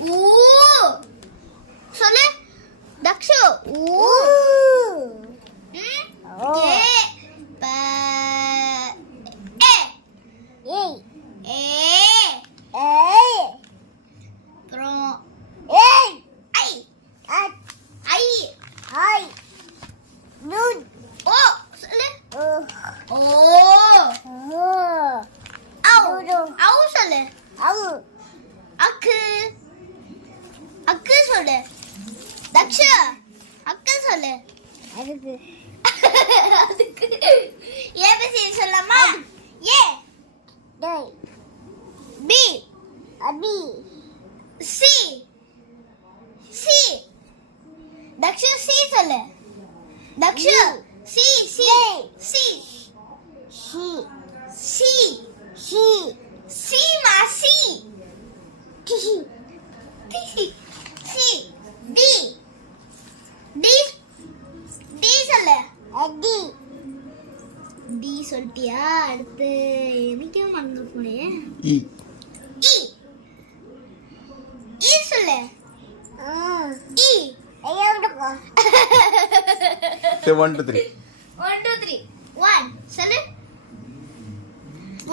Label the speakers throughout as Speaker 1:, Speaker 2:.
Speaker 1: 오! 선에 낙서
Speaker 2: 오!
Speaker 1: 응?
Speaker 2: 오. 예!
Speaker 1: 빠! 에!
Speaker 2: 오!
Speaker 1: 에!
Speaker 2: 에!
Speaker 1: 그럼
Speaker 2: 에!
Speaker 1: 아이!
Speaker 2: 아!
Speaker 1: 아이!
Speaker 2: 아이! 눈!
Speaker 1: 오! 선에?
Speaker 2: 어.
Speaker 1: 오! 오!
Speaker 2: 어. 어.
Speaker 1: 아우! 아우 선에!
Speaker 2: 아우!
Speaker 1: 아크! அக்கு சொல்லு. தக்ஷு அக்கு சொல்லு.
Speaker 2: அதுக்கு.
Speaker 1: அதுக்கு. ஏபிசி சொல்லலாமா? ஏ.
Speaker 2: டேய்.
Speaker 1: பி.
Speaker 2: அபி
Speaker 1: சி. சி. தக்ஷு சி சொல்லு. Dakshu C C C C
Speaker 2: C
Speaker 1: C மா C
Speaker 2: D
Speaker 1: D C D D D
Speaker 2: அடி.
Speaker 1: டி சொல்லிட்டியா? அடுத்து எனக்கே மறந்து போனே
Speaker 3: இ.
Speaker 1: இ. இ சொல்லு.
Speaker 2: ஆ.
Speaker 1: இ.
Speaker 3: சரி one two three
Speaker 1: one two three one சொல்லு.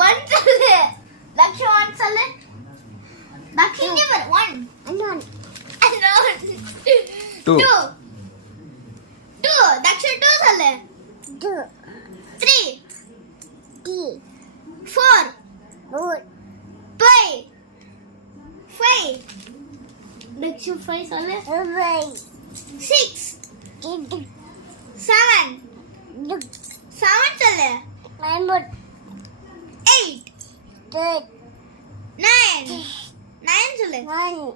Speaker 1: ஒன் சொல்லு. லக்ஷ ஒன் சொல்லு. லக்ஷ இங்கே பாரு. One
Speaker 3: Two. Two two
Speaker 1: color?
Speaker 2: Two.
Speaker 1: Three.
Speaker 2: Three.
Speaker 1: Four.
Speaker 2: Four.
Speaker 1: Five. Five. Make sure five color.
Speaker 2: Five.
Speaker 1: Six.
Speaker 2: Six.
Speaker 1: Seven. Seven color.
Speaker 2: Nine more.
Speaker 1: Eight.
Speaker 2: Eight.
Speaker 1: Nine. Nine color.
Speaker 2: Nine.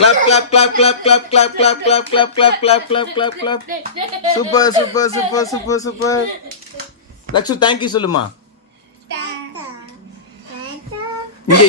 Speaker 1: Clap clap
Speaker 3: clap clap clap clap clap clap clap clap clap clap clap clap
Speaker 1: super super super super
Speaker 3: super Lakshu thank you சொல்லுமா இங்க